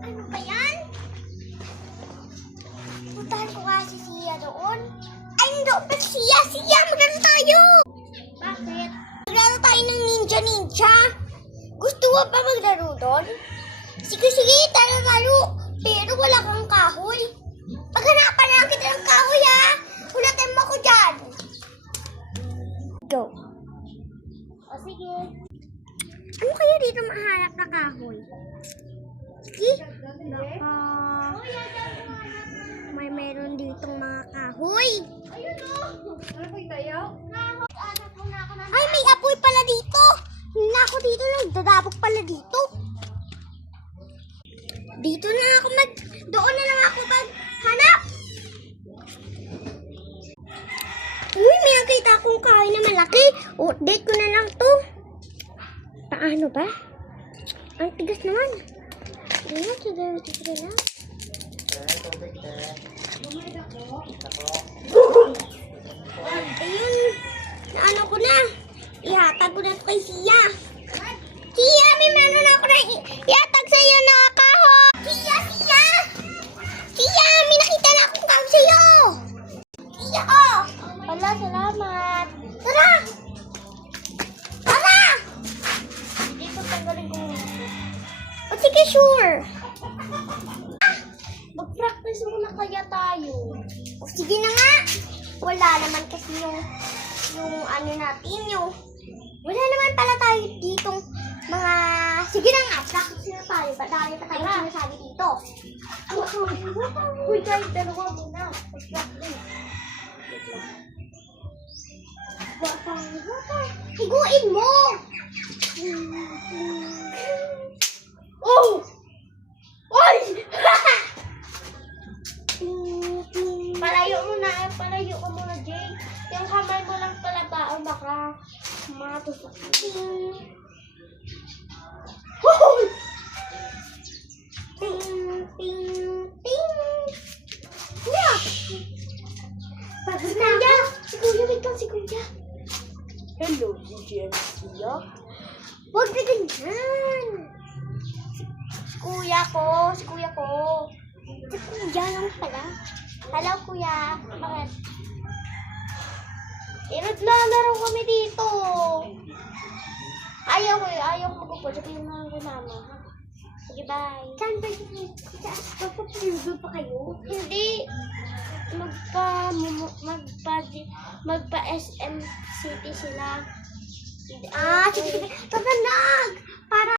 Ano ba yan? Puntahan ko kasi siya doon. Ay, hindi pa siya! Siya! Maglaro tayo! Bakit? Maglaro tayo ng ninja. Gusto mo pa maglaro doon? Sige, tara laro. Pero wala kang kahoy. Paghanapan na lang kita ng kahoy, ha? Hulatin mo ko dyan. Go. O, sige. Ano kaya dito mahanap na kahoy? Sige. May meron ditong mga kahoy. Ayun o. Ano po tayo? Ay, may apoy pala dito. Hindi ako dito. Nagdadabog pala dito. Dito na ako doon na lang ako maghanap. Uy, may nakita akong kahoy na malaki. Update ko na lang to. Paano ba? Ang tigas naman. Sige lang. Ayun. Naano ko na. Ihatag ko na ito kay Sia. Sia, may meron ako na ihatag sa iyo na kahoy. Sia! Sia, may nakita na akong kahoy sa iyo. Sia, oh. Wala, salamat. Tara! Hindi ko tanggalin ko. O sige, sure. Mag-practice muna kaya tayo. O sige na nga. Wala naman kasi yung ano natin, wala naman pala tayo ditong mga, sige na nga, practice na tayo. Dahil pa tayo sinasabi dito. Uy, tayo dalawa muna. Mag-practice. Higuin mo! Oh! Oy! Palayo ka muna, Jay. Yung kamay mo lang pala ba, o baka matusak. Hoy! Ting! Yeah! Pagod na ako. Si Kuya, wait lang si Kuya. Hello, DJ Sia. Huwag na ganyan. Si Kuya ko. Si Kuya lang pala. Hello, Kuya. Bakit? Naglalaro kami dito. Ayaw ko po. Sabihin mo lang kay Mama. Sige, bye. Saan ba yun? Magpa-preview pa kayo? Hindi. Magpa-SM City sila. Sige. Tatandag! Para